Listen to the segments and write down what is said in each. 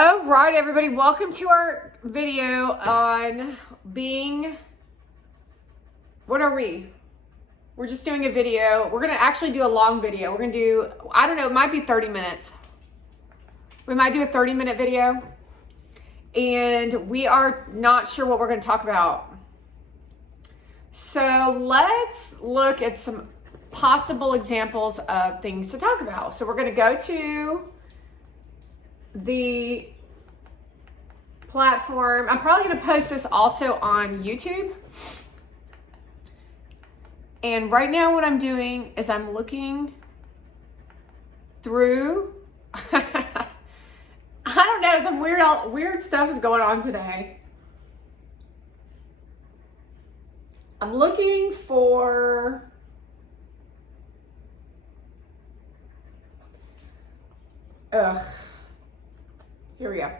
All right, everybody, welcome to our video on being, what are we? We're just doing a video. We're gonna actually do a long video. We're gonna do, I don't know, it might be 30 minutes. We might do a 30-minute video. And we are not sure what we're gonna talk about. So let's look at some possible examples of things to talk about. So we're gonna go to the platform. I'm probably going to post this also on YouTube. And right now what I'm doing is I'm looking through I don't know, some weird stuff is going on today. I'm looking for here we go.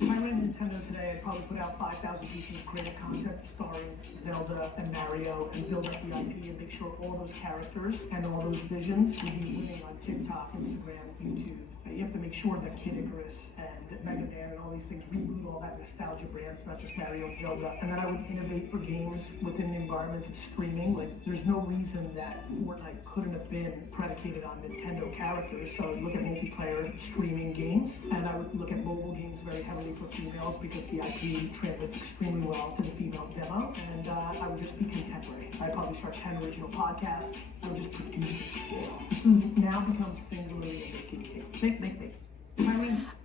If I ran Nintendo today, I'd probably put out 5,000 pieces of creative content starring Zelda and Mario and build up the IP and make sure all those characters and all those visions would be winning on TikTok, Instagram, YouTube. You have to make sure that Kid Icarus and Mega Man and all these things reboot all that nostalgia brands, not just Mario and Zelda. And then I would innovate for games within the environments of streaming. Like, there's no reason that Fortnite couldn't have been predicated on Nintendo characters. So I would look at multiplayer streaming games, and I would look at mobile games very heavily for females because the IP translates extremely well to the female demo. And I would just be contemporary. I'd probably start 10 original podcasts. I would just produce at scale. This has now become singularly a big game.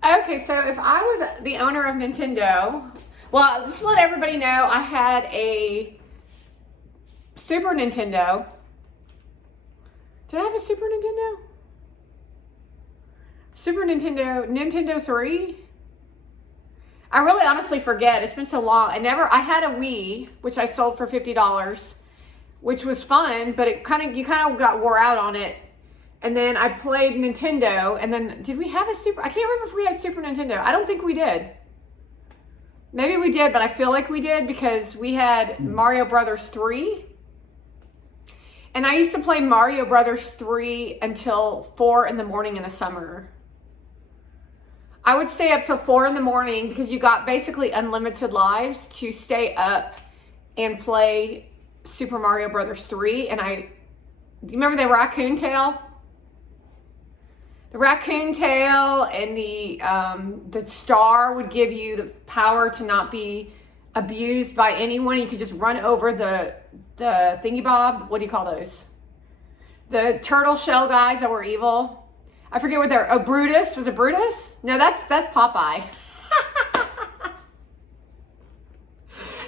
Okay, so if I was the owner of Nintendo, well, just to let everybody know, I had a Super Nintendo. Did I have a Super Nintendo? Nintendo 3? I really honestly forget. It's been so long. I had a Wii, which I sold for $50, which was fun, but you kind of got wore out on it. And then I played Nintendo, and then did we have a Super? I can't remember if we had Super Nintendo. I don't think we did. Maybe we did, but I feel like we did because we had Mario Brothers 3. And I used to play Mario Brothers 3 until 4 in the morning in the summer. I would stay up till 4 in the morning because you got basically unlimited lives to stay up and play Super Mario Brothers 3. And do you remember the raccoon tail? The raccoon tail and the star would give you the power to not be abused by anyone. You could just run over the thingy bob. What do you call those? The turtle shell guys that were evil. I forget what they're. Oh, Brutus. Was it Brutus? No, that's Popeye.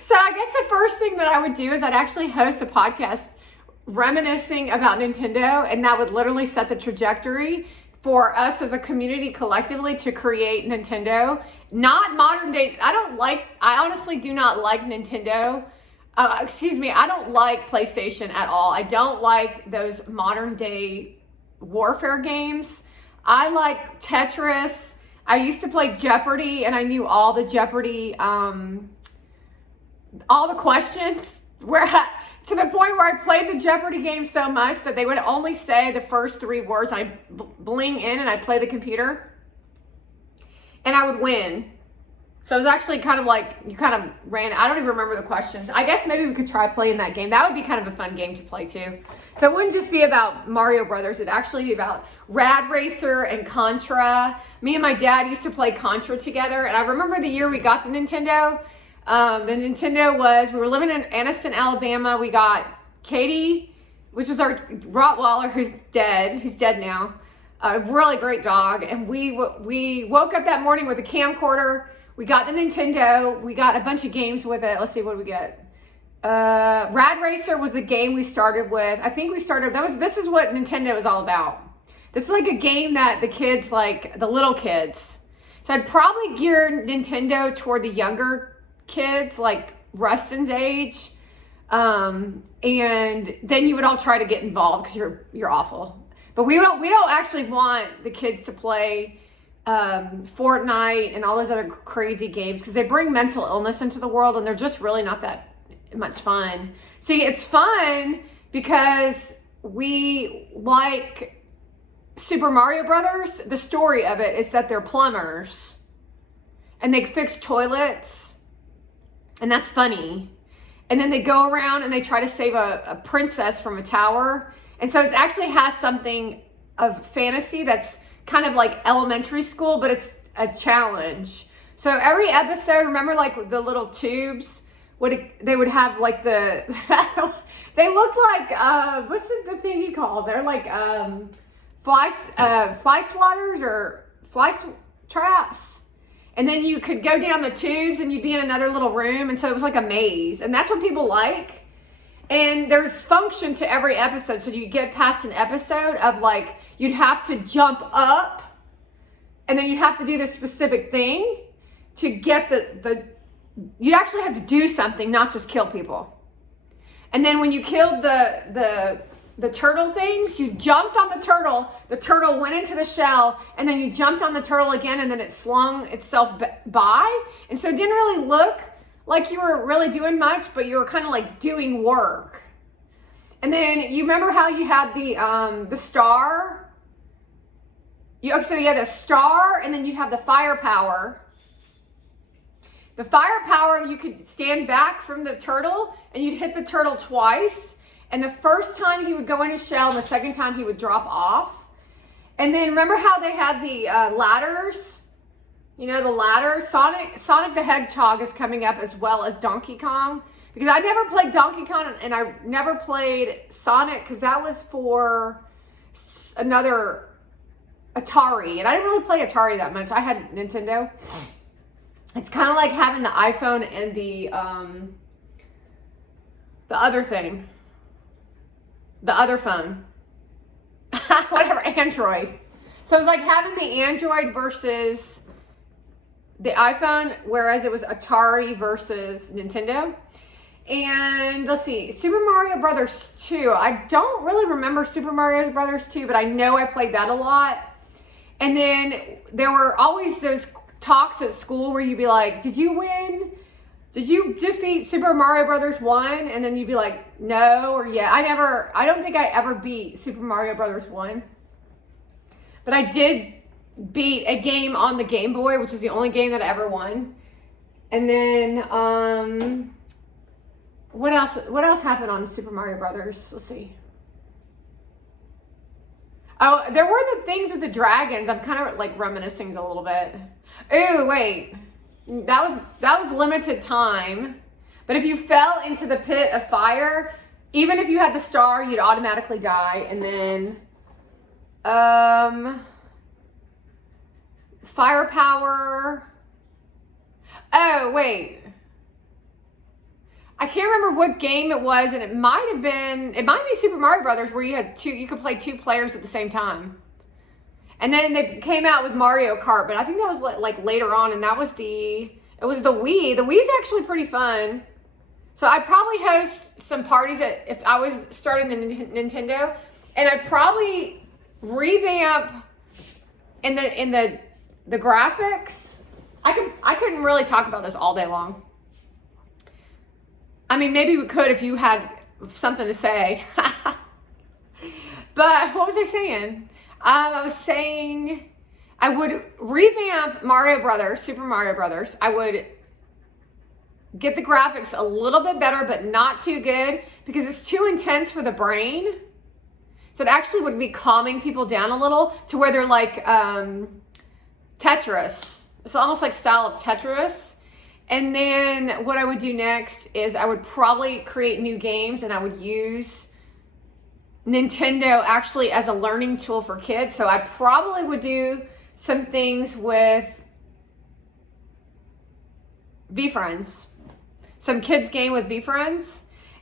So I guess the first thing that I would do is I'd actually host a podcast reminiscing about Nintendo, and that would literally set the trajectory for us as a community collectively to create Nintendo. Not modern day. I honestly do not like Nintendo. I don't like PlayStation at all. I don't like those modern day warfare games. I like Tetris. I used to play Jeopardy, and I knew all the Jeopardy, all the questions to the point where I played the Jeopardy game so much that they would only say the first 3 words. I'd bling in and I'd play the computer and I would win. So it was actually kind of like, you kind of ran, I don't even remember the questions. I guess maybe we could try playing that game. That would be kind of a fun game to play too. So it wouldn't just be about Mario Brothers. It'd actually be about Rad Racer and Contra. Me and my dad used to play Contra together. And I remember the year we got the Nintendo. We were living in Anniston, Alabama. We got Katie, which was our Rottweiler, who's dead now. A really great dog. And we woke up that morning with a camcorder. We got the Nintendo. We got a bunch of games with it. Let's see, what did we get? Rad Racer was a game we started with. I think this is what Nintendo is all about. This is like a game that the kids, like the little kids. So I'd probably gear Nintendo toward the younger kids, like Rustin's age, and then you would all try to get involved because you're awful. But we don't actually want the kids to play Fortnite and all those other crazy games because they bring mental illness into the world, and they're just really not that much fun. See, it's fun because we like Super Mario Brothers, the story of it is that they're plumbers and they fix toilets, and that's funny. And then they go around and they try to save a princess from a tower. And so it actually has something of fantasy that's kind of like elementary school, but it's a challenge. So every episode, remember like the little tubes, they would have like the, they looked like, what's the thing you call? They're like fly swatters or traps. And then you could go down the tubes and you'd be in another little room. And so it was like a maze. And that's what people like. And there's function to every episode. So you get past an episode of like, you'd have to jump up. And then you have to do this specific thing to get you actually have to do something, not just kill people. And then when you killed the turtle things, you jumped on the turtle went into the shell, and then you jumped on the turtle again, and then it slung itself by. And so it didn't really look like you were really doing much, but you were kind of like doing work. And then you remember how you had the star? So you had a star, and then you'd have the firepower. The firepower, you could stand back from the turtle, and you'd hit the turtle twice. And the first time he would go in his shell, and the second time he would drop off. And then remember how they had the ladders? You know, the ladders? Sonic the Hedgehog is coming up as well as Donkey Kong. Because I never played Donkey Kong, and I never played Sonic, because that was for another Atari. And I didn't really play Atari that much. I had Nintendo. It's kind of like having the iPhone and the other thing. The other phone. Whatever, Android. So it was like having the Android versus the iPhone, whereas it was Atari versus Nintendo. And let's see, Super Mario Brothers 2. I don't really remember Super Mario Brothers 2, but I know I played that a lot. And then there were always those talks at school where you'd be like, did you win? Did you defeat Super Mario Brothers 1? And then you'd be like, no, or yeah. I don't think I ever beat Super Mario Brothers 1. But I did beat a game on the Game Boy, which is the only game that I ever won. And then, what else happened on Super Mario Brothers? Let's see. Oh, there were the things with the dragons. I'm kind of like reminiscing a little bit. Ooh, wait. That was limited time. But if you fell into the pit of fire, even if you had the star, you'd automatically die. And then firepower. Oh, wait. I can't remember what game it was, and it might be Super Mario Brothers, where you could play two players at the same time. And then they came out with Mario Kart, but I think that was like later on, and it was the Wii. The Wii's actually pretty fun. So I'd probably host some parties if I was starting the Nintendo, and I'd probably revamp in the graphics. I couldn't really talk about this all day long. I mean, maybe we could if you had something to say. But what was I saying? I was saying I would revamp Super Mario Brothers. I would get the graphics a little bit better, but not too good, because it's too intense for the brain. So it actually would be calming people down a little to where they're like Tetris. It's almost like style of Tetris. And then what I would do next is I would probably create new games, and I would use Nintendo actually as a learning tool for kids. So I probably would do some things with VFriends, some kids game with VFriends.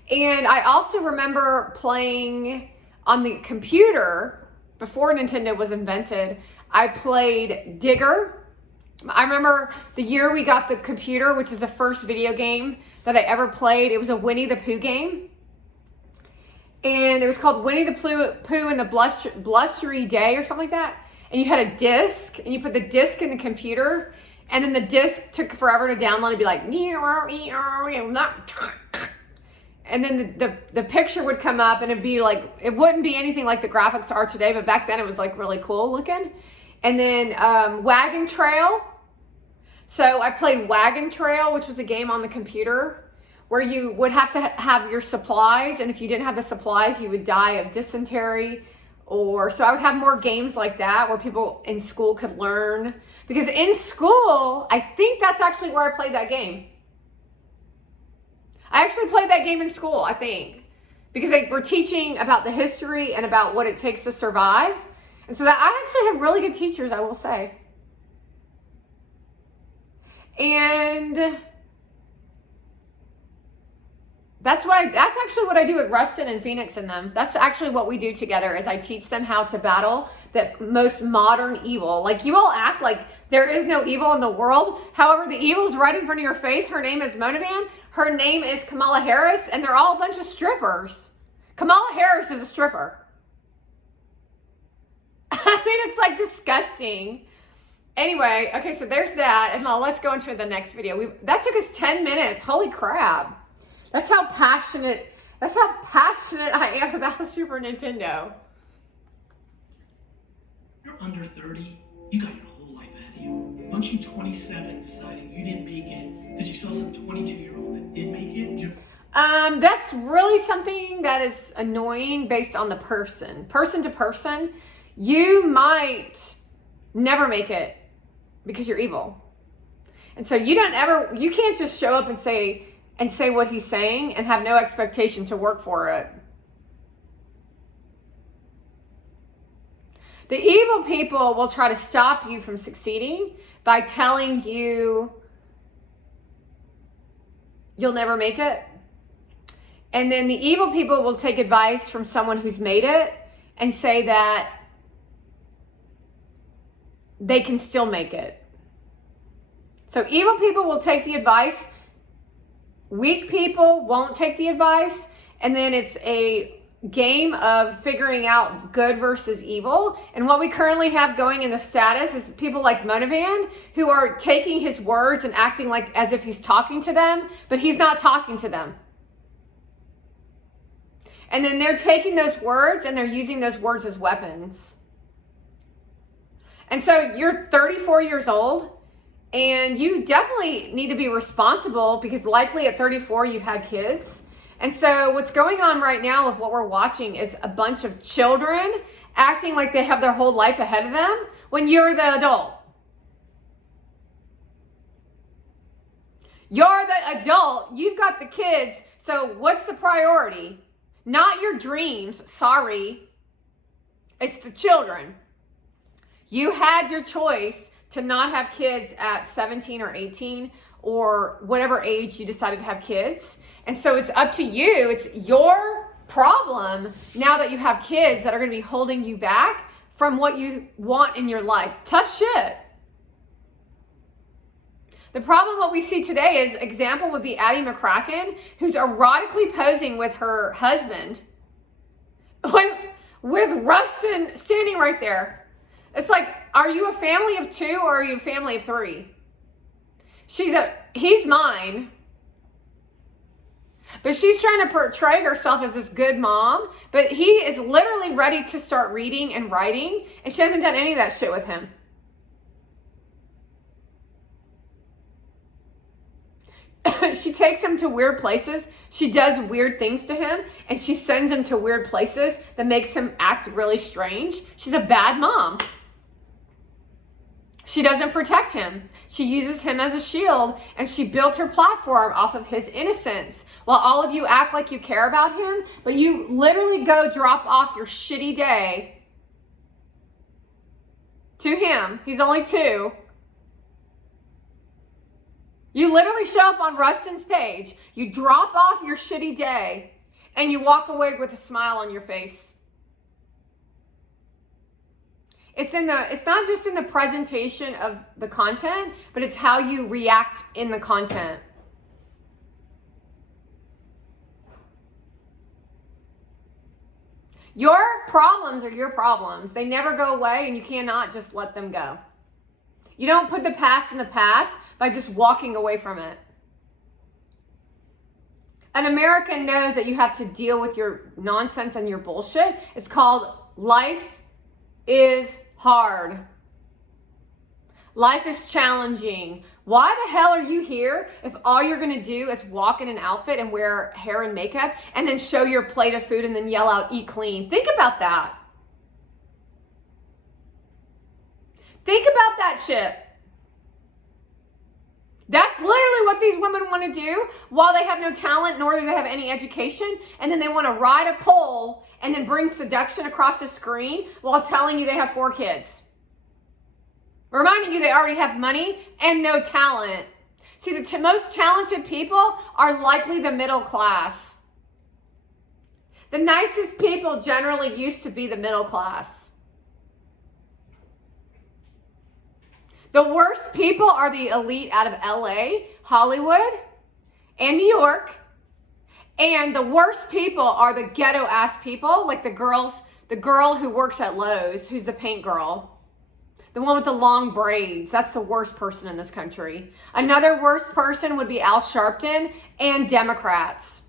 And I also remember playing on the computer before Nintendo was invented. I played Digger. I remember the year we got the computer, which is the first video game that I ever played. It was a Winnie the Pooh game. And it was called Winnie the Pooh and the Blustery Day or something like that. And you had a disc, and you put the disc in the computer, and then the disc took forever to download and be like, and then the picture would come up and it'd be like, it wouldn't be anything like the graphics are today, but back then it was like really cool looking. And then Wagon Trail. So I played Wagon Trail, which was a game on the computer where you would have to have your supplies, and if you didn't have the supplies, you would die of dysentery. Or so I would have more games like that where people in school could learn. Because in school, I think that's actually where I played that game. I actually played that game in school, I think. Because they were teaching about the history and about what it takes to survive. And so that I actually had really good teachers, I will say. And that's actually what I do with Rustin and Phoenix and them. That's actually what we do together, is I teach them how to battle the most modern evil. Like, you all act like there is no evil in the world. However, the evil's right in front of your face. Her name is Monavan. Her name is Kamala Harris, and they're all a bunch of strippers. Kamala Harris is a stripper. I mean, it's like disgusting. Anyway, okay, so there's that. And now let's go into the next video. That took us 10 minutes. Holy crap. That's how passionate I am about the Super Nintendo. You're under 30, you got your whole life ahead of you. Once you're 27 deciding you didn't make it because you saw some 22-year-old that did make it, that's really something that is annoying based on the person. Person to person, you might never make it because you're evil. And so you can't just show up and say what he's saying and have no expectation to work for it. The evil people will try to stop you from succeeding by telling you you'll never make it. And then the evil people will take advice from someone who's made it and say that they can still make it. So evil people will take the advice. Weak people won't take the advice, and then it's a game of figuring out good versus evil. And what we currently have going in the status is people like Monavan, who are taking his words and acting like as if he's talking to them, but he's not talking to them. And then they're taking those words and they're using those words as weapons. And so you're 34 years old, and you definitely need to be responsible because likely at 34 you've had kids. And so what's going on right now with what we're watching is a bunch of children acting like they have their whole life ahead of them when you're the adult. You're the adult, you've got the kids, so what's the priority? Not your dreams, sorry. It's the children. You had your choice to not have kids at 17 or 18 or whatever age you decided to have kids. And so it's up to you. It's your problem now that you have kids that are going to be holding you back from what you want in your life. Tough shit. The problem what we see today is, example would be Addie McCracken, who's erotically posing with her husband with Rustin standing right there. It's like, are you a family of two or are you a family of three? He's mine. But she's trying to portray herself as this good mom, but he is literally ready to start reading and writing, and she hasn't done any of that shit with him. She takes him to weird places. She does weird things to him, and she sends him to weird places that makes him act really strange. She's a bad mom. She doesn't protect him. She uses him as a shield, and she built her platform off of his innocence. While all of you act like you care about him, but you literally go drop off your shitty day to him. He's only 2. You literally show up on Rustin's page, you drop off your shitty day, and you walk away with a smile on your face. It's not just in the presentation of the content, but it's how you react in the content. Your problems are your problems. They never go away, and you cannot just let them go. You don't put the past in the past by just walking away from it. An American knows that you have to deal with your nonsense and your bullshit. It's called life is hard. Life is challenging. Why the hell are you here if all you're going to do is walk in an outfit and wear hair and makeup and then show your plate of food and then yell out, eat clean? Think about that. Think about that shit. That's literally what these women want to do while they have no talent nor do they have any education. And then they want to ride a pole and then bring seduction across the screen while telling you they have 4 kids. Reminding you they already have money and no talent. See, the most talented people are likely the middle class. The nicest people generally used to be the middle class. The worst people are the elite out of LA, Hollywood, and New York. And the worst people are the ghetto ass people, like the girl who works at Lowe's, who's the paint girl. The one with the long braids. That's the worst person in this country. Another worst person would be Al Sharpton and Democrats.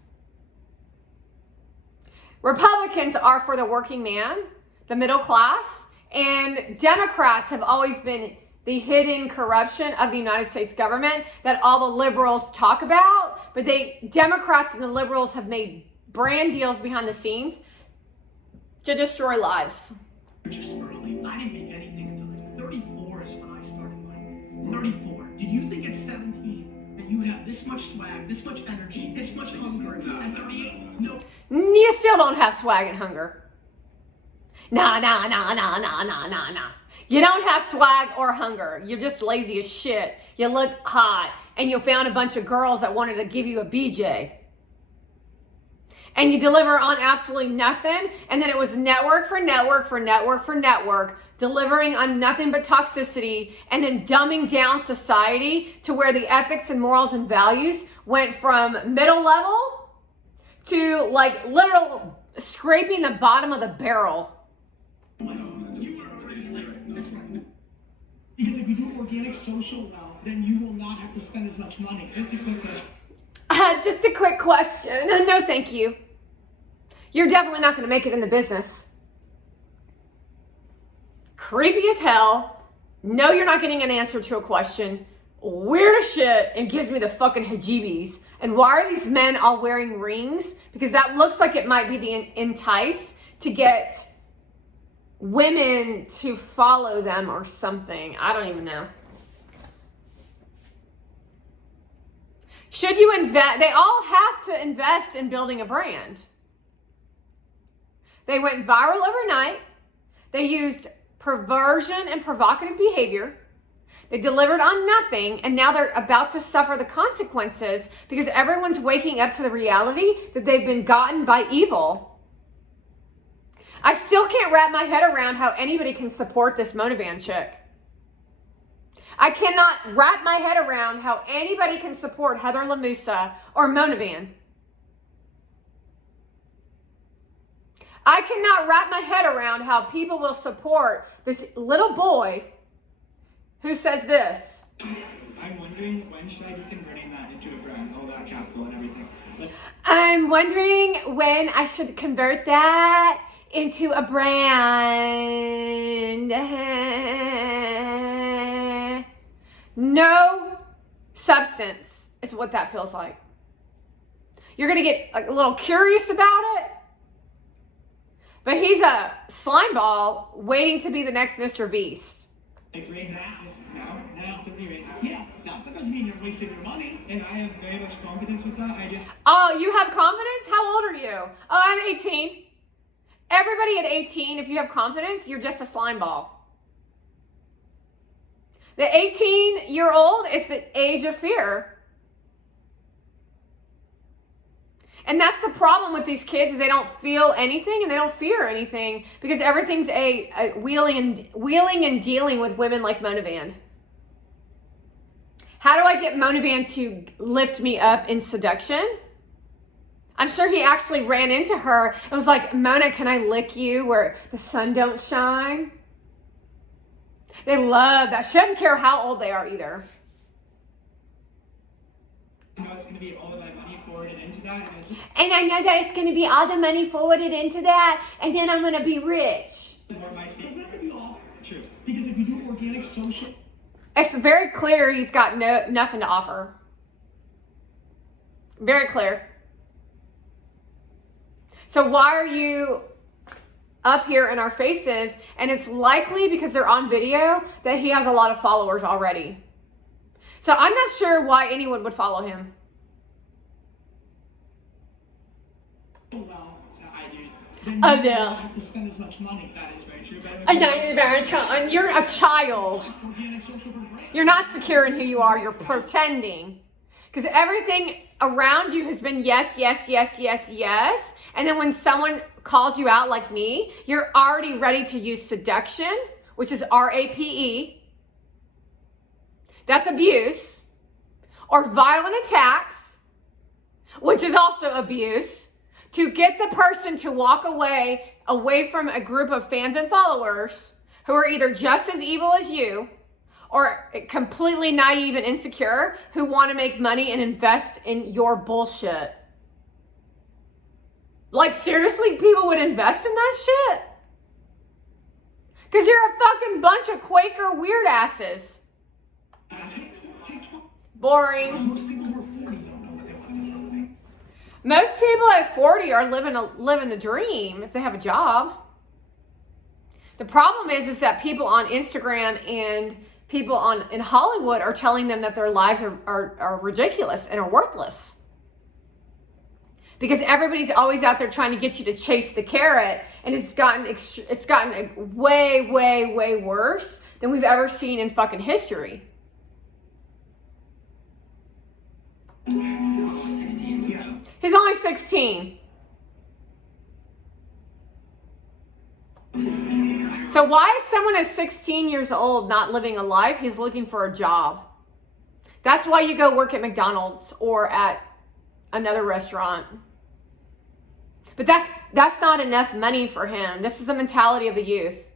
Republicans are for the working man, the middle class, and Democrats have always been the hidden corruption of the United States government that all the liberals talk about, but Democrats and the liberals have made brand deals behind the scenes to destroy lives. Just early. I didn't make anything until 34 is when I started fighting. 34. Did you think at 17 that you would have this much swag, this much energy, this much hunger? At 38, no. You still don't have swag and hunger. Nah. You don't have swag or hunger. You're just lazy as shit. You look hot and you found a bunch of girls that wanted to give you a BJ. And you deliver on absolutely nothing. And then it was network for network for network for network, delivering on nothing but toxicity and then dumbing down society to where the ethics and morals and values went from middle level to like literal scraping the bottom of the barrel. Because if you do organic social well, then you will not have to spend as much money. Just a quick question. Just a quick question. No, thank you. You're definitely not going to make it in the business. Creepy as hell. No, you're not getting an answer to a question. Weird as shit and gives me the fucking heebie-jeebies. And why are these men all wearing rings? Because that looks like it might be the entice to get women to follow them or something. I don't even know. Should you invest? They all have to invest in building a brand. They went viral overnight. They used perversion and provocative behavior. They delivered on nothing, and now they're about to suffer the consequences because everyone's waking up to the reality that they've been gotten by evil. I still can't wrap my head around how anybody can support this Monavan chick. I cannot wrap my head around how anybody can support Heather Lamusa or Monavan. I cannot wrap my head around how people will support this little boy who says this. I'm wondering when should I be converting that into a brand, all that capital and everything. I'm wondering when I should convert that into a brand. No substance is what that feels like. You're going to get a little curious about it, but he's a slime ball waiting to be the next Mr. Beast. Like right now, simply right now. Yeah, that doesn't mean you're wasting your money. And I have very much confidence with that. Oh, you have confidence? How old are you? Oh, I'm 18. Everybody at 18, if you have confidence, you're just a slime ball. The 18-year-old is the age of fear. And that's the problem with these kids is they don't feel anything and they don't fear anything because everything's a wheeling and dealing with women like Monavan. How do I get Monavan to lift me up in seduction? I'm sure he actually ran into her and was like, Mona, can I lick you where the sun don't shine? They love that. She doesn't care how old they are either. know it's going to be all of my money forwarded into that. And I know that it's going to be all the money forwarded into that, and then I'm going to be rich. More my Does that could be all true. because if you do organic social, It's very clear he's got nothing to offer. Very clear. So why are you up here in our faces? And it's likely because they're on video that he has a lot of followers already. So I'm not sure why anyone would follow him. well, I do. then you Oh, don't yeah. have to spend as much money. That is very true. And you're a child. Organic social for brand. You're not secure in who you are. You're pretending. Because everything around you has been yes, yes, yes, yes, yes. And then when someone calls you out like me, you're already ready to use seduction, which is RAPE. That's abuse. Or violent attacks, which is also abuse, to get the person to walk away from a group of fans and followers who are either just as evil as you or completely naive and insecure who want to make money and invest in your bullshit. Like, seriously, people would invest in that shit? Because you're a fucking bunch of Quaker weird asses. Boring. Most people who are 40 don't know what they want to do for a living. Most people at 40 are living the dream if they have a job. The problem is that people on Instagram and people in Hollywood are telling them that their lives are ridiculous and are worthless. Because everybody's always out there trying to get you to chase the carrot, and it's gotten way, way, way worse than we've ever seen in fucking history. He's only 16. So why is someone at 16 years old not living a life? He's looking for a job. That's why you go work at McDonald's or at another restaurant. But that's not enough money for him. This is the mentality of the youth.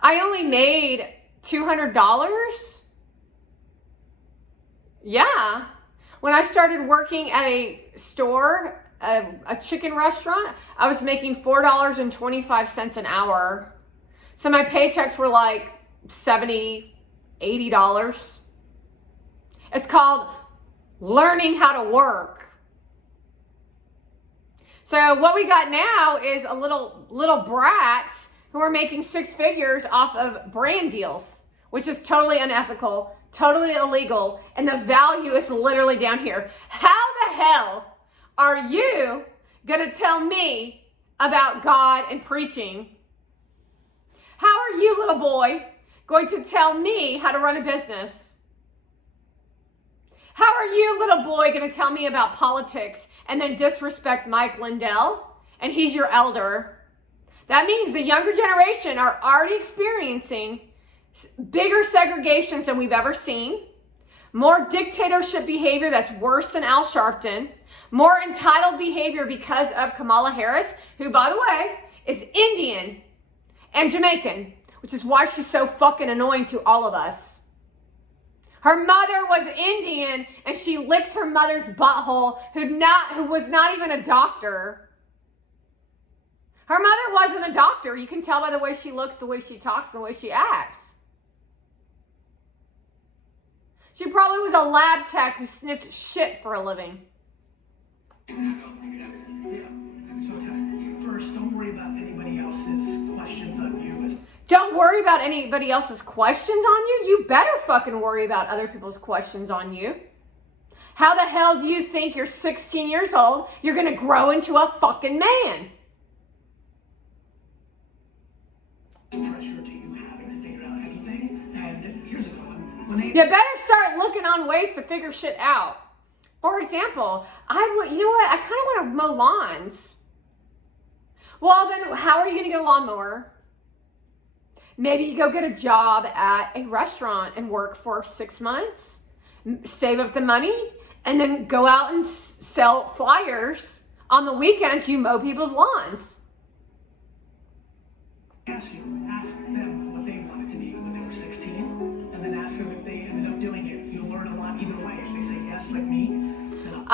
I only made $200. Yeah. When I started working at a store, a chicken restaurant, I was making $4.25 an hour. So my paychecks were like $70, $80. It's called learning how to work. So what we got now is a little brats who are making six figures off of brand deals, which is totally unethical, totally illegal, and the value is literally down here. How the hell are you gonna tell me about God and preaching? How are you, little boy, going to tell me how to run a business? How are you, little boy, gonna tell me about politics and then disrespect Mike Lindell? And he's your elder. That means the younger generation are already experiencing bigger segregations than we've ever seen, more dictatorship behavior that's worse than Al Sharpton, more entitled behavior because of Kamala Harris, who, by the way, is Indian and Jamaican, which is why she's so fucking annoying to all of us. Her mother was Indian, and she licks her mother's butthole, who was not even a doctor. Her mother wasn't a doctor. You can tell by the way she looks, the way she talks, the way she acts. She probably was a lab tech who sniffed shit for a living. So first, don't worry about anybody else's questions on you. Don't worry about anybody else's questions on you. You better fucking worry about other people's questions on you. How the hell do you think you're 16 years old, you're gonna grow into a fucking man? Pressure to you having to figure out anything. And here's a good one. You better start looking on ways to figure shit out. For example, I kind of want to mow lawns. Well, then how are you going to get a lawnmower? Maybe you go get a job at a restaurant and work for 6 months, save up the money, and then go out and sell flyers. On the weekends, you mow people's lawns. Ask them what they wanted to be when they were 16, and then ask them if they ended up doing it. You'll learn a lot either way.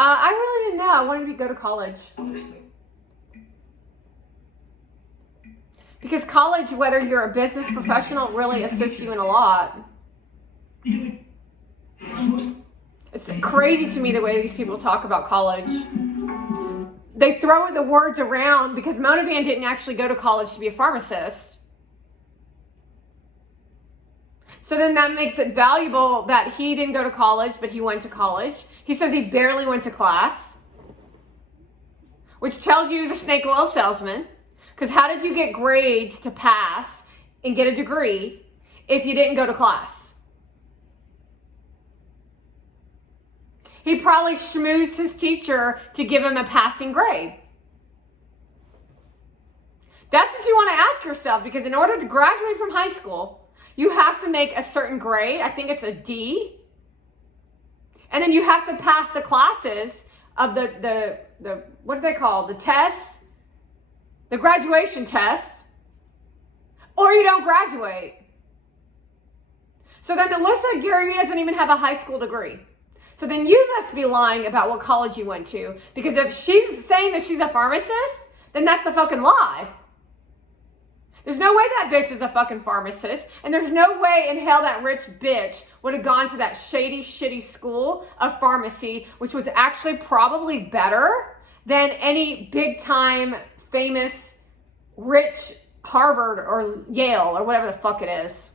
I really didn't know. I wanted to go to college. Honestly. Because college, whether you're a business professional, really assists you in a lot. It's crazy to me the way these people talk about college. They throw the words around because Monovan didn't actually go to college to be a pharmacist. So then that makes it valuable that he didn't go to college, but he went to college. He says he barely went to class, which tells you he's a snake oil salesman. Because how did you get grades to pass and get a degree if you didn't go to class? He probably schmoozed his teacher to give him a passing grade. That's what you want to ask yourself, because in order to graduate from high school, you have to make a certain grade. I think it's a D. And then you have to pass the classes of the what do they call the tests? The graduation test, or you don't graduate. So then Alyssa Gary doesn't even have a high school degree. So then you must be lying about what college you went to, because if she's saying that she's a pharmacist, then that's a fucking lie. There's no way that bitch is a fucking pharmacist, and there's no way in hell that rich bitch would have gone to that shady, shitty school of pharmacy, which was actually probably better than any big time famous rich Harvard or Yale or whatever the fuck it is.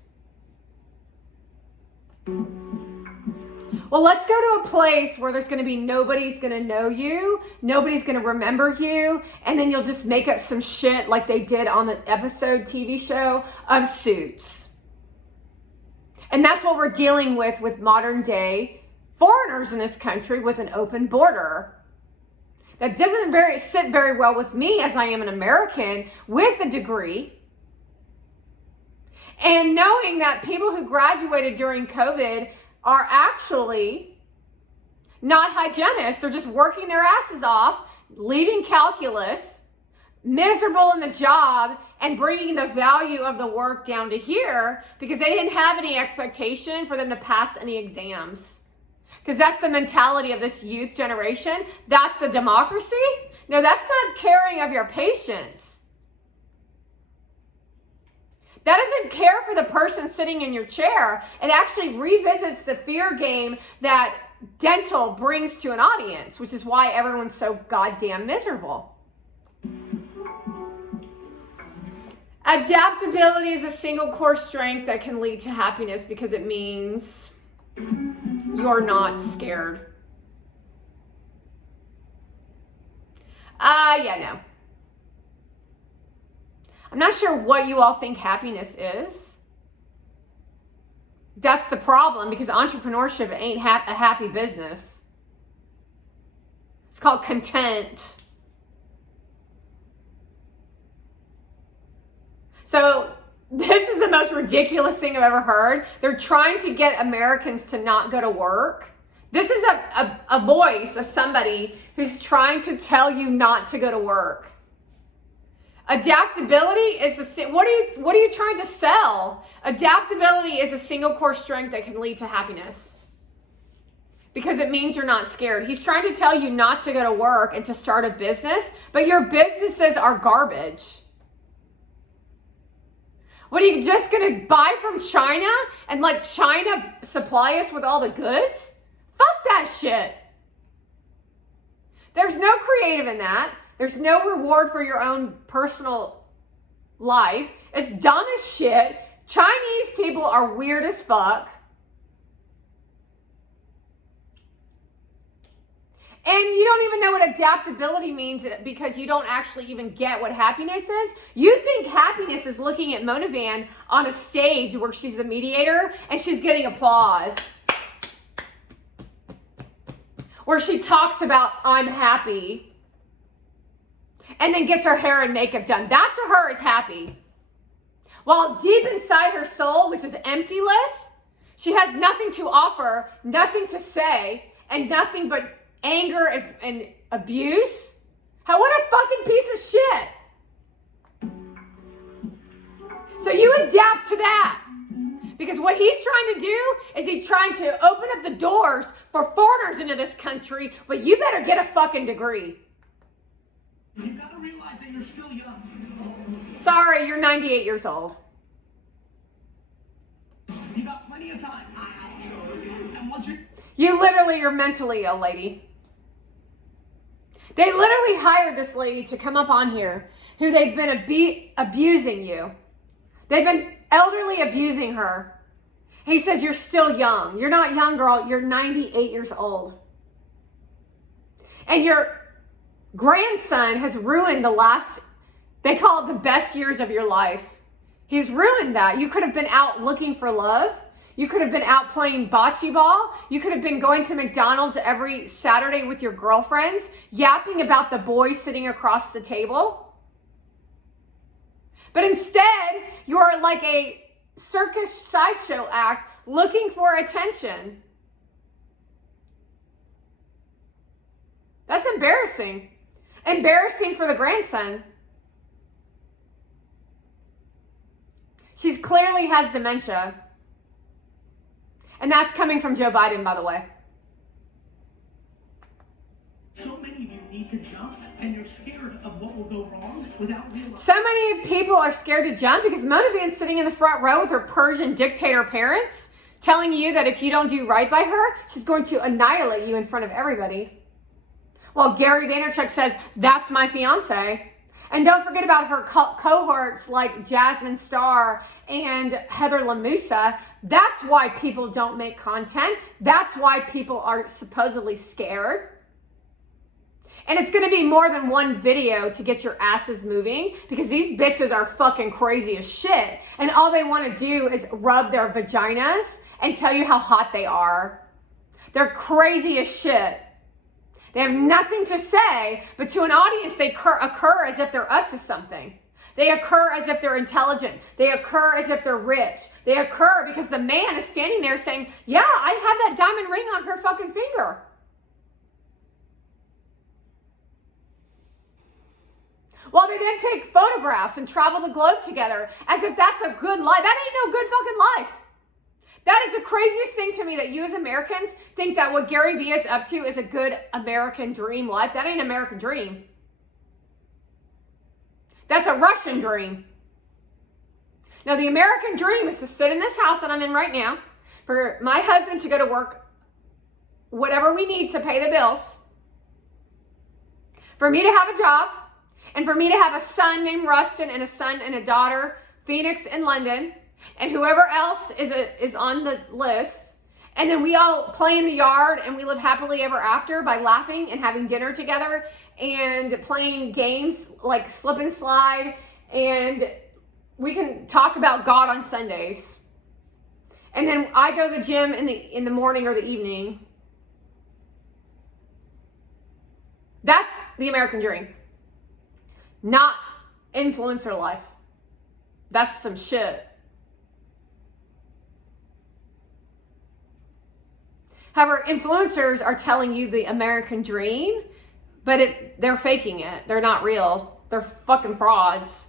Well, let's go to a place where there's going to be nobody's going to know you, nobody's going to remember you, and then you'll just make up some shit like they did on the episode TV show of Suits. And that's what we're dealing with modern day foreigners in this country with an open border. That doesn't sit very well with me, as I am an American with a degree. And knowing that people who graduated during COVID are actually not hygienists. They're just working their asses off, leaving calculus, miserable in the job, and bringing the value of the work down to here because they didn't have any expectation for them to pass any exams. Because that's the mentality of this youth generation. That's the democracy. No, that's not caring of your patients. That doesn't care for the person sitting in your chair. It actually revisits the fear game that dental brings to an audience, which is why everyone's so goddamn miserable. Adaptability is a single core strength that can lead to happiness because it means you're not scared. No. I'm not sure what you all think happiness is. That's the problem, because entrepreneurship ain't a happy business. It's called content. So this is the most ridiculous thing I've ever heard. They're trying to get Americans to not go to work. This is a voice of somebody who's trying to tell you not to go to work. Adaptability is what are you trying to sell? Adaptability is a single core strength that can lead to happiness. Because it means you're not scared. He's trying to tell you not to go to work and to start a business, but your businesses are garbage. What, are you just going to buy from China and let China supply us with all the goods? Fuck that shit. There's no creative in that. There's no reward for your own personal life. It's dumb as shit. Chinese people are weird as fuck. And you don't even know what adaptability means because you don't actually even get what happiness is. You think happiness is looking at Monovan on a stage where she's the mediator and she's getting applause. Where she talks about, I'm happy. And then gets her hair and makeup done. That to her is happy. While deep inside her soul, which is emptyless, she has nothing to offer, nothing to say, and nothing but anger and abuse. What a fucking piece of shit. So you adapt to that. Because what he's trying to do is he's trying to open up the doors for foreigners into this country, but you better get a fucking degree. You gotta realize that you're still young. Sorry, you're 98 years old. You got plenty of time. And once you You literally are mentally ill, lady. They literally hired this lady to come up on here who they've been abusing you. They've been elderly abusing her. He says, you're still young. You're not young, girl. You're 98 years old. And your grandson has ruined the last, they call it the best years of your life. He's ruined that. You could have been out looking for love. You could have been out playing bocce ball. You could have been going to McDonald's every Saturday with your girlfriends, yapping about the boys sitting across the table. But instead, you are like a circus sideshow act looking for attention. That's embarrassing. Embarrassing for the grandson. She clearly has dementia. And that's coming from Joe Biden, by the way. so many of you need to jump and you're scared of what will go wrong without realizing. So many people are scared to jump because Monavan's sitting in the front row with her Persian dictator parents telling you that if you don't do right by her, she's going to annihilate you in front of everybody. While Gary Vaynerchuk says, that's my fiance. And don't forget about her cohorts like Jasmine Star and Heather Lamusa. That's why people don't make content. That's why people are supposedly scared. And it's going to be more than one video to get your asses moving because these bitches are fucking crazy as shit. And all they want to do is rub their vaginas and tell you how hot they are. They're crazy as shit. They have nothing to say, but to an audience, they occur as if they're up to something. They occur as if they're intelligent. They occur as if they're rich. They occur because the man is standing there saying, yeah, I have that diamond ring on her fucking finger. While they then take photographs and travel the globe together as if that's a good life. That ain't no good fucking life. That is the craziest thing to me, that you as Americans think that what Gary Vee is up to is a good American dream life. That ain't an American dream. That's a Russian dream. Now, the American dream is to sit in this house that I'm in right now, for my husband to go to work, whatever we need to pay the bills, for me to have a job, and for me to have a son named Rustin and a son and a daughter, Phoenix and London, and whoever else is on the list. And then we all play in the yard and we live happily ever after by laughing and having dinner together and playing games like slip and slide. And we can talk about God on Sundays. And then I go to the gym in the morning or the evening. That's the American dream. Not influencer life. That's some shit. However, influencers are telling you the American dream, but they're faking it. They're not real. They're fucking frauds.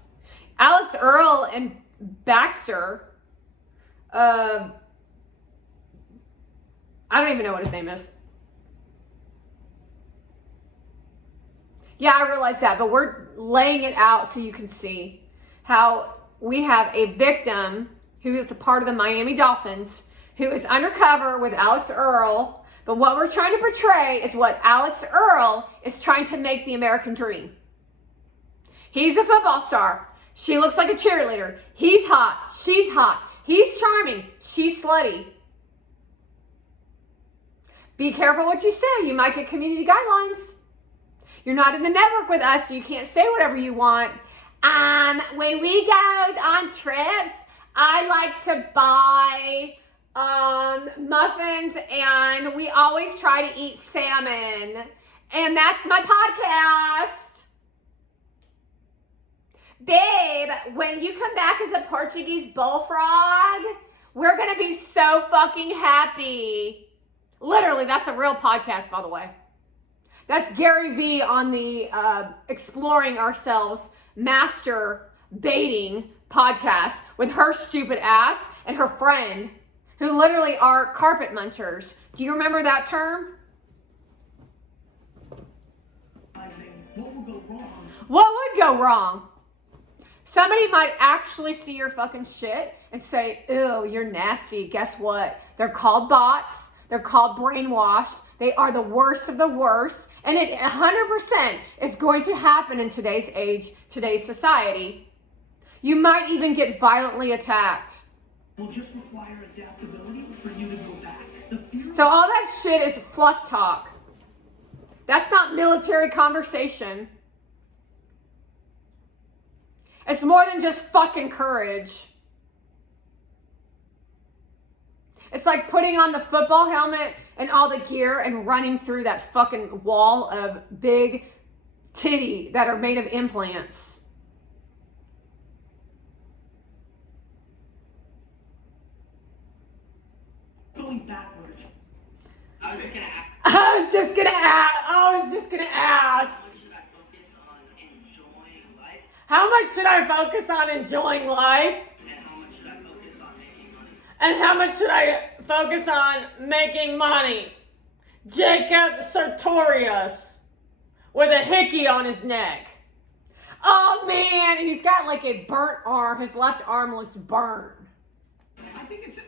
Alex Earl and Baxter, I don't even know what his name is. Yeah, I realize that, but we're laying it out so you can see how we have a victim who is a part of the Miami Dolphins who is undercover with Alex Earl, but what we're trying to portray is what Alex Earl is trying to make the American dream. He's a football star. She looks like a cheerleader. He's hot. She's hot. He's charming. She's slutty. Be careful what you say. You might get community guidelines. You're not in the network with us, so you can't say whatever you want. When we go on trips, I like to buy muffins, and we always try to eat salmon. And that's my podcast. Babe, when you come back as a Portuguese bullfrog, we're going to be so fucking happy. Literally, that's a real podcast, by the way. That's Gary Vee on the Exploring Ourselves Master Baiting podcast with her stupid ass and her friend who literally are carpet munchers. Do you remember that term? What will go wrong? What would go wrong? Somebody might actually see your fucking shit and say, ew, you're nasty. Guess what? They're called bots. They're called brainwashed. They are the worst of the worst. And it 100% is going to happen in today's age, today's society. You might even get violently attacked. Will just require adaptability for you to go back. So all that shit is fluff talk. That's not military conversation. It's more than just fucking courage. It's like putting on the football helmet and all the gear and running through that fucking wall of big titty that are made of implants. Going backwards. I was just gonna ask. I was just gonna ask. How much should I focus on enjoying life? How much should I focus on enjoying life? And how much should I focus on making money? Jacob Sartorius with a hickey on his neck. Oh man, and he's got like a burnt arm. His left arm looks burned. I think it's, it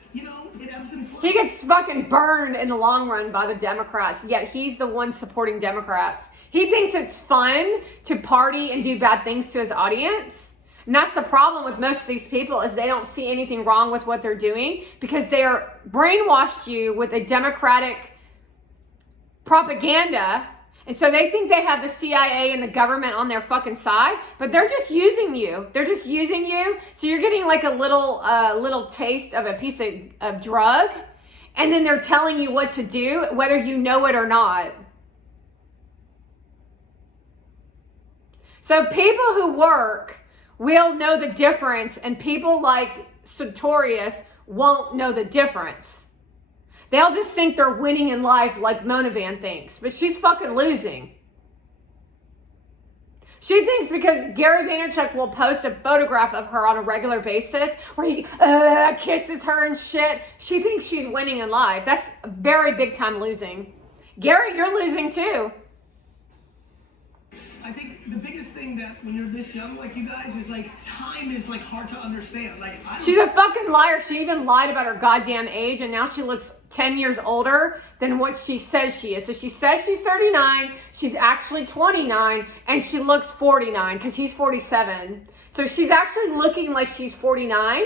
ebbs and flows. He gets fucking burned in the long run by the Democrats, yet he's the one supporting Democrats. He thinks it's fun to party and do bad things to his audience. And that's the problem with most of these people, is they don't see anything wrong with what they're doing because they are brainwashed you with a Democratic propaganda. And so they think they have the CIA and the government on their fucking side, but they're just using you. They're just using you. So you're getting like a little taste of a piece of drug, and then they're telling you what to do, whether you know it or not. So people who work will know the difference, and people like Sartorius won't know the difference. They'll just think they're winning in life like Mona Van thinks, but she's fucking losing. She thinks because Gary Vaynerchuk will post a photograph of her on a regular basis where he kisses her and shit, she thinks she's winning in life. That's very big time losing. Gary, you're losing too. I think the biggest thing that when you're this young, like you guys, is like time is like hard to understand. She's a fucking liar. She even lied about her goddamn age, and now she looks 10 years older than what she says she is. So she says she's 39, she's actually 29, and she looks 49 because he's 47. So she's actually looking like she's 49,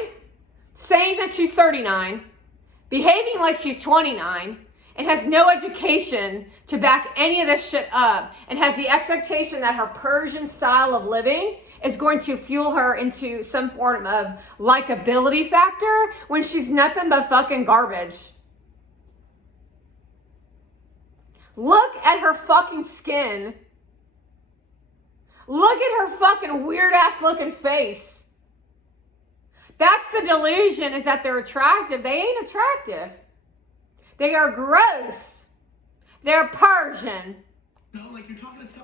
saying that she's 39, behaving like she's 29, and has no education to back any of this shit up, and has the expectation that her Persian style of living is going to fuel her into some form of likability factor when she's nothing but fucking garbage. Look at her fucking skin. Look at her fucking weird ass looking face. That's the delusion, is that they're attractive. They ain't attractive. They are gross. They're Persian. Like you're talking to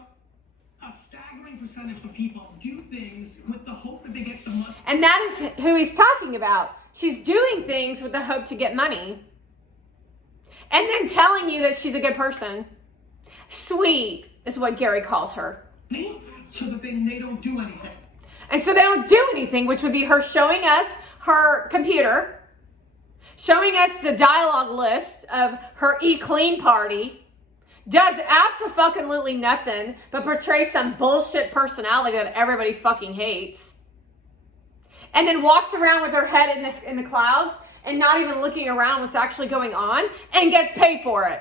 a staggering percentage of people do things with the hope that they get the money. And that is who he's talking about. She's doing things with the hope to get money. And then telling you that she's a good person. Sweet is what Gary calls her. So that they don't do anything. And so they don't do anything, which would be her showing us her computer, showing us the dialogue list of her e-clean party, does absolutely nothing but portray some bullshit personality that everybody fucking hates, and then walks around with her head in the clouds and not even looking around what's actually going on, and gets paid for it.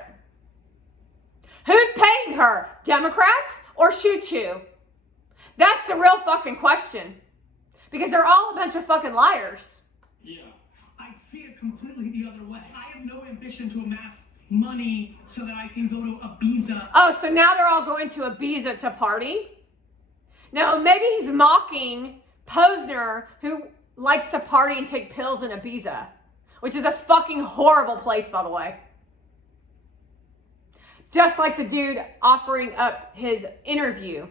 Who's paying her? Democrats or Shoo Choo? That's the real fucking question. Because they're all a bunch of fucking liars. Yeah. I see it completely the other way. I have no ambition to amass money so that I can go to Ibiza. Oh, so now they're all going to Ibiza to party? No, maybe he's mocking Posner, who likes to party and take pills in Ibiza, which is a fucking horrible place, by the way. Just like the dude offering up his interview.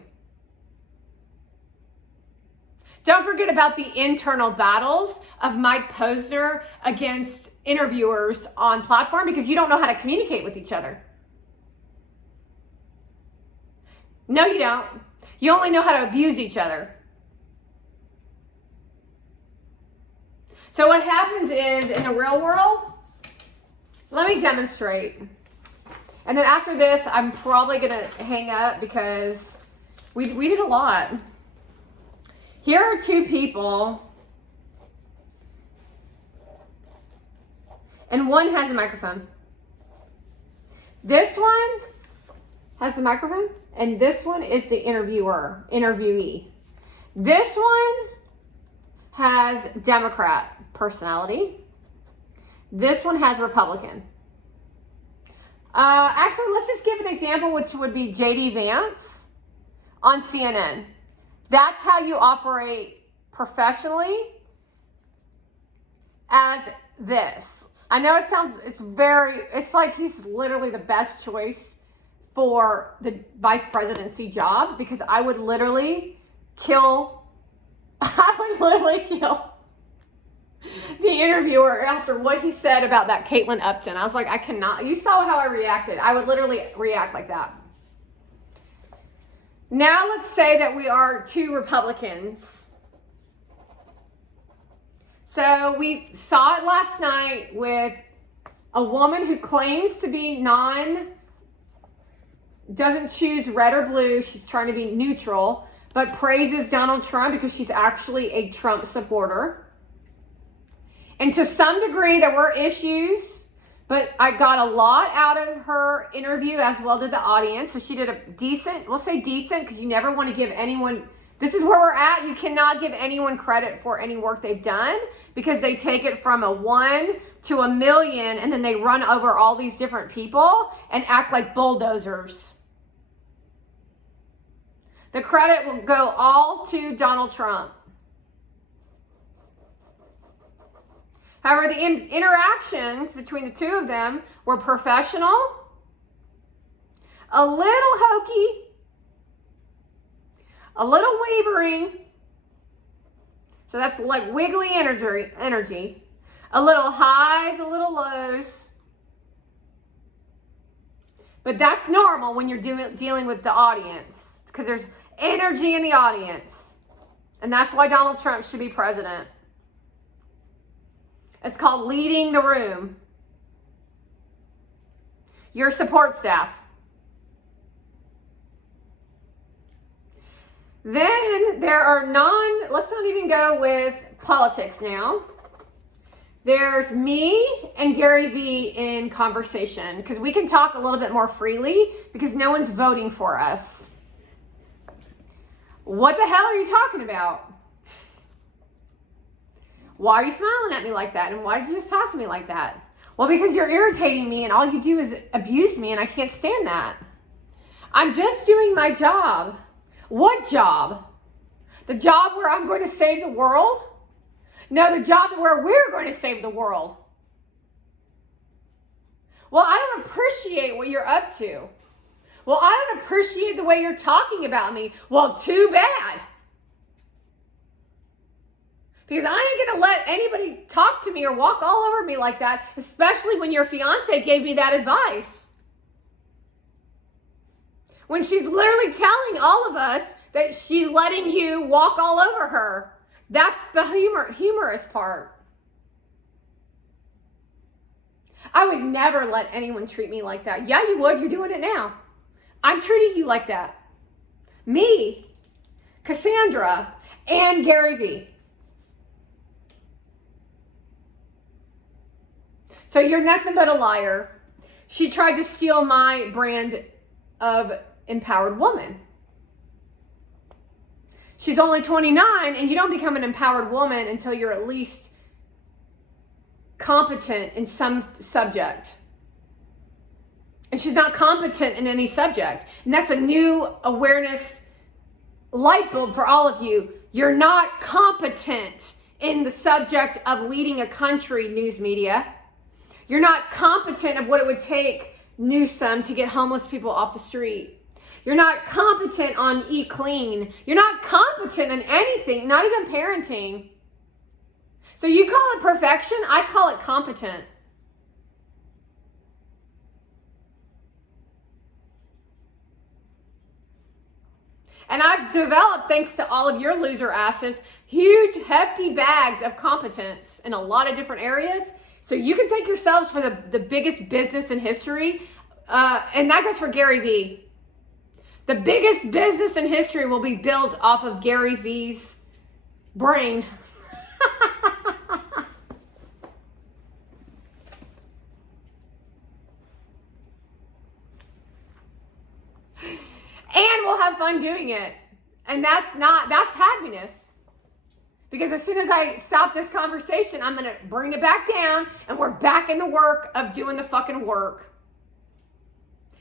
Don't forget about the internal battles of Mike Posner against interviewers on platform because you don't know how to communicate with each other. No, you don't. You only know how to abuse each other. So what happens is, in the real world, let me demonstrate. And then after this, I'm probably going to hang up because we did a lot. Here are two people. And one has a microphone. This one has the microphone. And this one is the interviewee. This one has Democrat personality. This one has Republican. Actually, let's just give an example, which would be J.D. Vance on CNN. That's how you operate professionally as this. I know it's like he's literally the best choice for the vice presidency job because I would literally kill the interviewer after what he said about that Caitlin Upton. I was like, I cannot. You saw how I reacted. I would literally react like that. Now let's say that we are two Republicans. So we saw it last night with a woman who claims to be doesn't choose red or blue. She's trying to be neutral, but praises Donald Trump because she's actually a Trump supporter. And to some degree, there were issues, but I got a lot out of her interview, as well did the audience. So she did a decent, we'll say decent, because you never want to give anyone, this is where we're at. You cannot give anyone credit for any work they've done because they take it from a 1 to a million and then they run over all these different people and act like bulldozers. The credit will go all to Donald Trump. However, the interactions between the two of them were professional, a little hokey, a little wavering. So that's like wiggly energy. A little highs, a little lows. But that's normal when you're dealing with the audience because there's energy in the audience. And that's why Donald Trump should be president. It's called leading the room. Your support staff. Then there are let's not even go with politics now. There's me and Gary Vee in conversation because we can talk a little bit more freely because no one's voting for us. What the hell are you talking about? Why are you smiling at me like that? And why did you just talk to me like that? Well, because you're irritating me and all you do is abuse me and I can't stand that. I'm just doing my job. What job? The job where I'm going to save the world? No, the job where we're going to save the world. Well, I don't appreciate what you're up to. Well, I don't appreciate the way you're talking about me. Well, too bad. Because I ain't going to let anybody talk to me or walk all over me like that, especially when your fiance gave me that advice. When she's literally telling all of us that she's letting you walk all over her. That's the humorous part. I would never let anyone treat me like that. Yeah, you would. You're doing it now. I'm treating you like that. Me, Cassandra, and Gary Vee. So you're nothing but a liar. She tried to steal my brand of empowered woman. She's only 29, and you don't become an empowered woman until you're at least competent in some subject. And she's not competent in any subject. And that's a new awareness light bulb for all of you. You're not competent in the subject of leading a country, news media. You're not competent of what it would take, Newsom, to get homeless people off the street. You're not competent on eat clean. You're not competent in anything, not even parenting. So you call it perfection, I call it competent. And I've developed, thanks to all of your loser asses, huge, hefty bags of competence in a lot of different areas. So you can thank yourselves for the biggest business in history. And that goes for Gary Vee. The biggest business in history will be built off of Gary Vee's brain. And we'll have fun doing it. And that's happiness. Because as soon as I stop this conversation, I'm going to bring it back down and we're back in the work of doing the fucking work.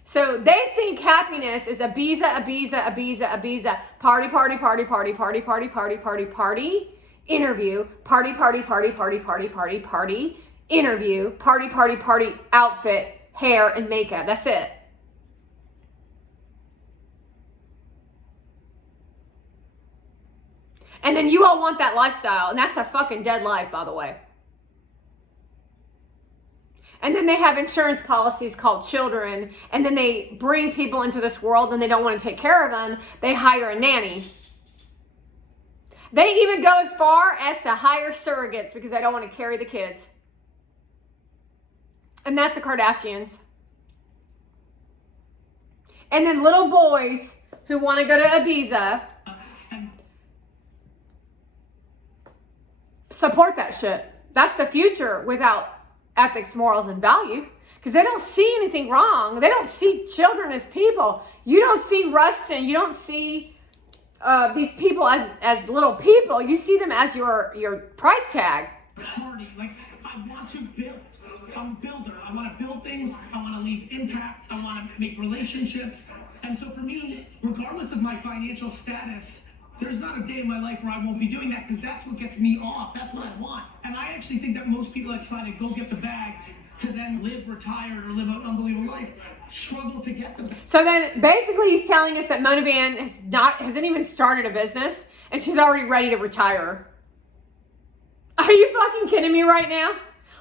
So they think happiness is Ibiza, Ibiza, Ibiza, Ibiza, party, party, party, party, party, party, party, party, party, interview, party, party, party, party, party, party, party, interview, party, party, party, outfit, hair, and makeup. That's it. And then you all want that lifestyle, and that's a fucking dead life, by the way. And then they have insurance policies called children, and then they bring people into this world and they don't want to take care of them. They hire a nanny. They even go as far as to hire surrogates because they don't want to carry the kids. And that's the Kardashians. And then little boys who want to go to Ibiza support that shit. That's the future without ethics, morals, and value. Because they don't see anything wrong. They don't see children as people. You don't see Rustin. You don't see these people as little people. You see them as your price tag. Party, like I want to build. I'm a builder. I want to build things. I want to leave impact. I want to make relationships. And so for me, regardless of my financial status, there's not a day in my life where I won't be doing that because that's what gets me off. That's what I want. And I actually think that most people that try to go get the bag to then live retired or live an unbelievable life struggle to get the bag. So then basically he's telling us that Mona Van hasn't even started a business and she's already ready to retire. Are you fucking kidding me right now?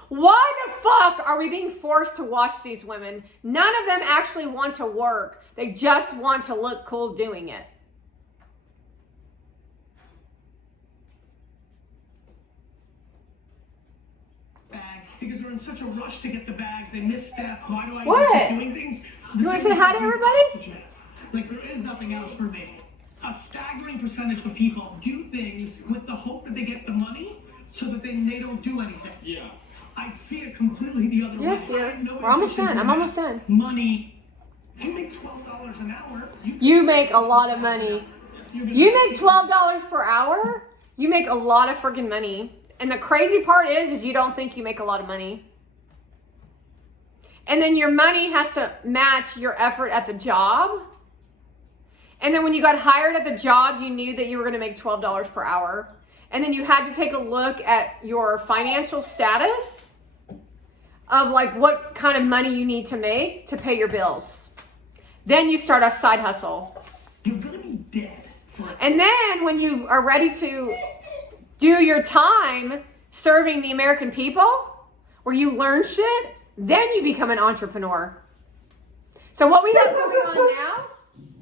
Why the fuck are we being forced to watch these women? None of them actually want to work. They just want to look cool doing it. Because they're in such a rush to get the bag, they misstep. Why do I What? keep doing things? You want to say hi to everybody? Like there is nothing else for me. A staggering percentage of people do things with the hope that they get the money so that they don't do anything. Yeah. I see it completely the other way. Yes, dear. I have no We're almost interest in done. I'm almost done. Money. If you make $12 an hour, You make a lot of money. You make $12 per hour? You make a lot of freaking money. And the crazy part is you don't think you make a lot of money. And then your money has to match your effort at the job. And then when you got hired at the job, you knew that you were going to make $12 per hour. And then you had to take a look at your financial status of like what kind of money you need to make to pay your bills. Then you start a side hustle. you're gonna be dead. And then when you are ready to do your time serving the American people, where you learn shit, then you become an entrepreneur. So what we have going on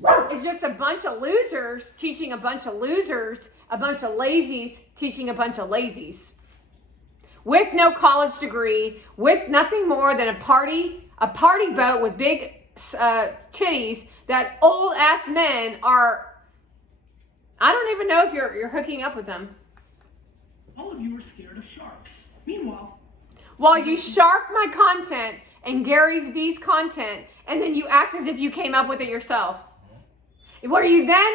now is just a bunch of losers teaching a bunch of losers, a bunch of lazies teaching a bunch of lazies. With no college degree, with nothing more than a party boat with big titties that old ass men are, I don't even know if you're hooking up with them. All of you are scared of sharks. Meanwhile, While you shark my content and Gary's V's content, and then you act as if you came up with it yourself. Where you then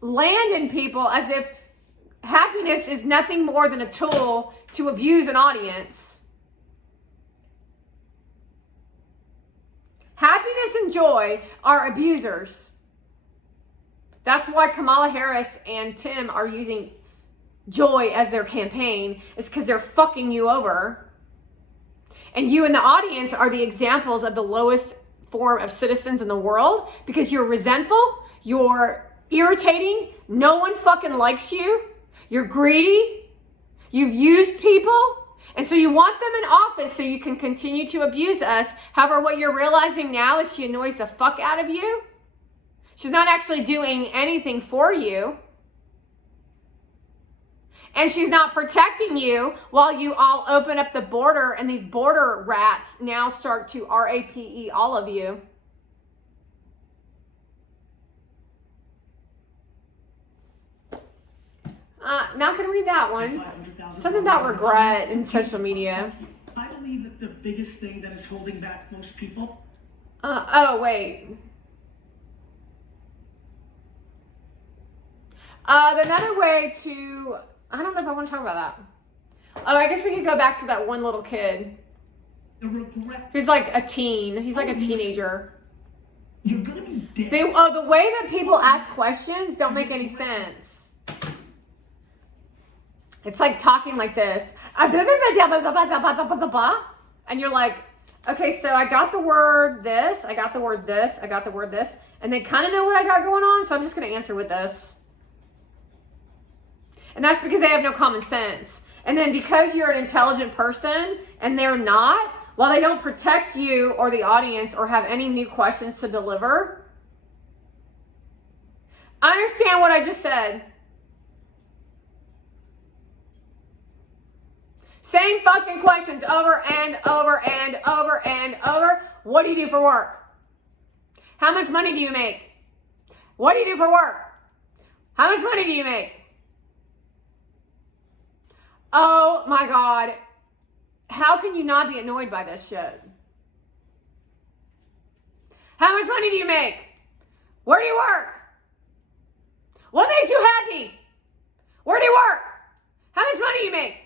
land in people as if happiness is nothing more than a tool to abuse an audience. Happiness and joy are abusers. That's why Kamala Harris and Tim are using joy as their campaign, is because they're fucking you over. And you in the audience are the examples of the lowest form of citizens in the world because you're resentful, you're irritating, no one fucking likes you, you're greedy, you've used people, and so you want them in office so you can continue to abuse us. However, what you're realizing now is she annoys the fuck out of you. She's not actually doing anything for you. And she's not protecting you while you all open up the border and these border rats now start to RAPE all of you. Not going to read that one. Something about regret in social media. I believe that the biggest thing that is holding back most people. Oh, wait. Another way to... I don't know if I want to talk about that. Oh, I guess we could go back to that one little kid. Who's like a teen. He's like a teenager. You're gonna be dead. The way that people ask questions don't make any sense. It's like talking like this. And you're like, okay, so I got the word this, I got the word this, I got the word this, and they kind of know what I got going on, so I'm just going to answer with this. And that's because they have no common sense. And then because you're an intelligent person and they're not, while they don't protect you or the audience or have any new questions to deliver, I understand what I just said. Same fucking questions over and over and over and over. What do you do for work? How much money do you make? What do you do for work? How much money do you make? Oh my God. How can you not be annoyed by this shit? How much money do you make? Where do you work? What makes you happy? Where do you work? How much money do you make?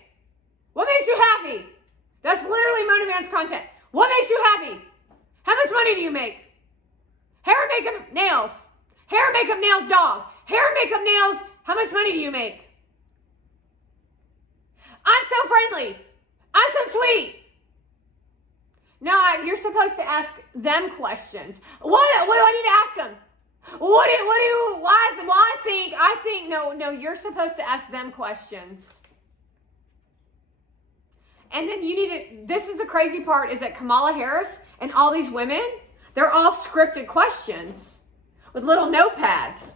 What makes you happy? That's literally Motivance content. What makes you happy? How much money do you make? Hair, makeup, nails. Hair, makeup, nails, dog. Hair, makeup, nails. How much money do you make? I'm so friendly. I'm so sweet. No, you're supposed to ask them questions. What do I need to ask them? I think, no, you're supposed to ask them questions. And then you need to, this is the crazy part, is that Kamala Harris and all these women, they're all scripted questions with little notepads.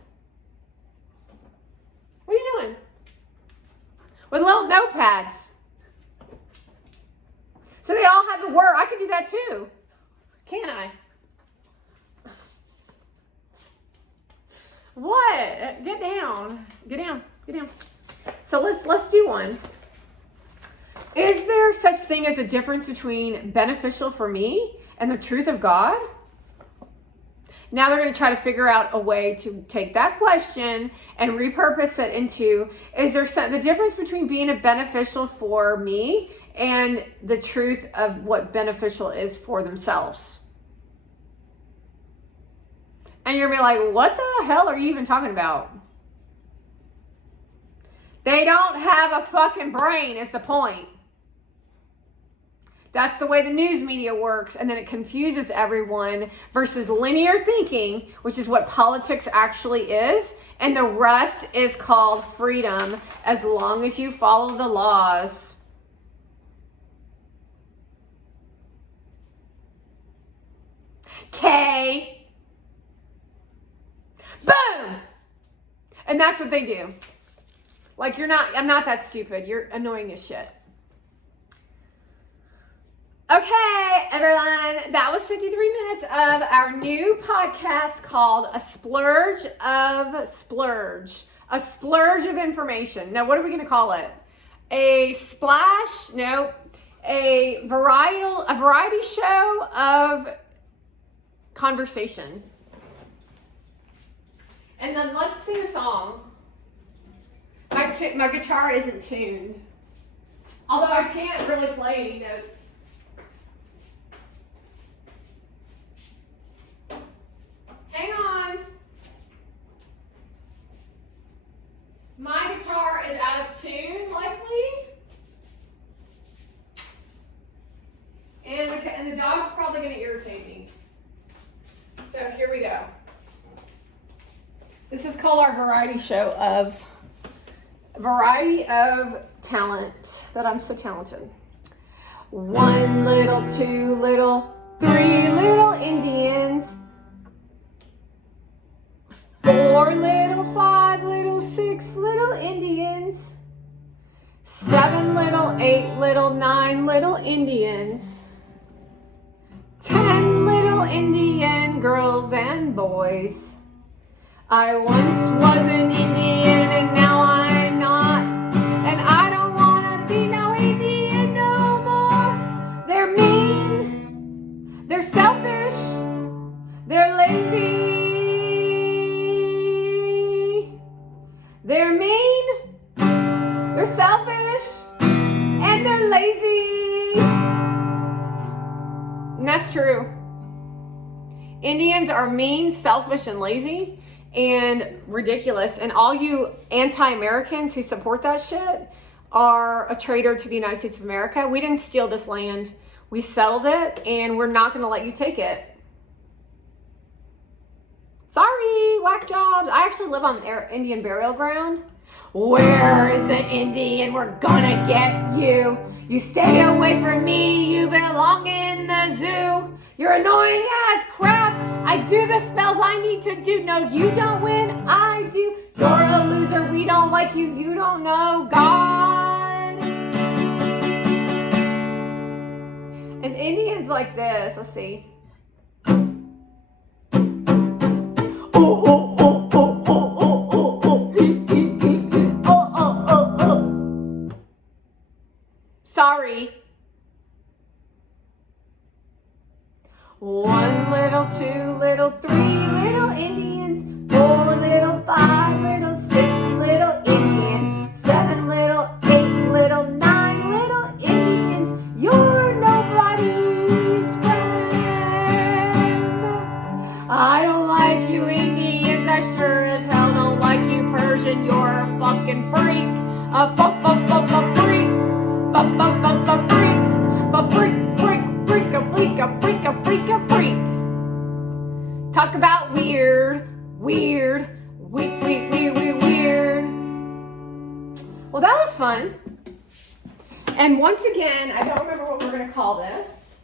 What are you doing? With little notepads. So they all have the word. I could do that too. Can I? What? Get down. Get down. Get down. So let's do one. Is there such thing as a difference between beneficial for me and the truth of God? Now they're going to try to figure out a way to take that question and repurpose it into, is there the difference between being a beneficial for me and the truth of what beneficial is for themselves? And you're going to be like, what the hell are you even talking about? They don't have a fucking brain is the point. That's the way the news media works, and then it confuses everyone versus linear thinking, which is what politics actually is, and the rest is called freedom as long as you follow the laws. Okay. Boom! And that's what they do. Like, I'm not that stupid. You're annoying as shit. Okay, everyone, that was 53 minutes of our new podcast called A Splurge of Splurge. A splurge of information. Now, what are we going to call it? A splash? No. A variety show of conversation. And then let's sing a song. My guitar isn't tuned. Although I can't really play any notes. Hang on. My guitar is out of tune, likely. And the dog's probably going to irritate me. So here we go. This is called our variety of talent, that I'm so talented. 1 little, 2 little, 3 little Indians. 4 little, 5 little, 6 little Indians. 7 little, 8 little, 9 little Indians. 10 little Indian girls and boys. I once was an Indian and now I'm not. And I don't want to be no Indian no more. They're mean. They're selfish. They're lazy. They're mean. They're selfish. And they're lazy. And that's true. Indians are mean, selfish, and lazy. And ridiculous. And all you anti-Americans who support that shit are a traitor to the United States of America. We didn't steal this land. We settled it, and we're not going to let you take it. Sorry, whack jobs. I actually live on Indian burial ground. Where is the Indian? We're gonna get you. You stay away from me. You belong in the zoo. You're annoying as crap. I do the spells I need to do. No, you don't win. I do. You're a loser. We don't like you. You don't know God. And Indians like this. Let's see. Sorry. 1 little, 2 little, 3 little Indians. 4 little, 5 little, 6 little Indians. 7 little, 8 little, 9 little Indians. You're nobody's friend. I don't like you Indians. I sure as hell don't like you Persian. You're a fucking freak. A freak. Freak. Talk about weird. Weird. Well, that was fun. And once again, I don't remember what we're going to call this.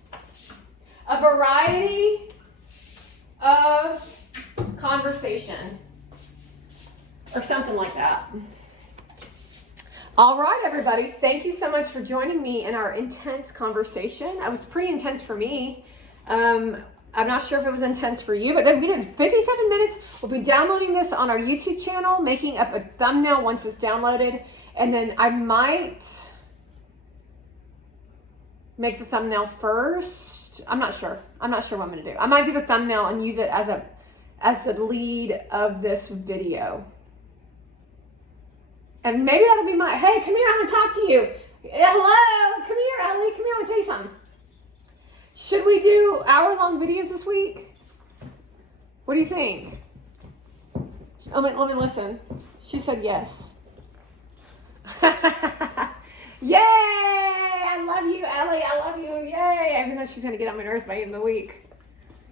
A variety of conversation. Or something like that. All right, everybody. Thank you so much for joining me in our intense conversation. It was pretty intense for me. I'm not sure if it was intense for you, but then we did 57 minutes. We'll be downloading this on our YouTube channel, making up a thumbnail once it's downloaded. And then I might make the thumbnail first. I'm not sure what I'm going to do. I might do the thumbnail and use it as the lead of this video. And maybe that'll be hey, come here, I want to talk to you. Hello, come here, Ellie, come here, I want to tell you something. Should we do hour-long videos this week? What do you think? Let me listen. She said yes. Yay! I love you, Ellie, I love you, yay! Even though she's going to get on my nerves by the end of the week.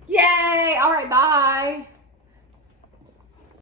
Yay! All right, bye.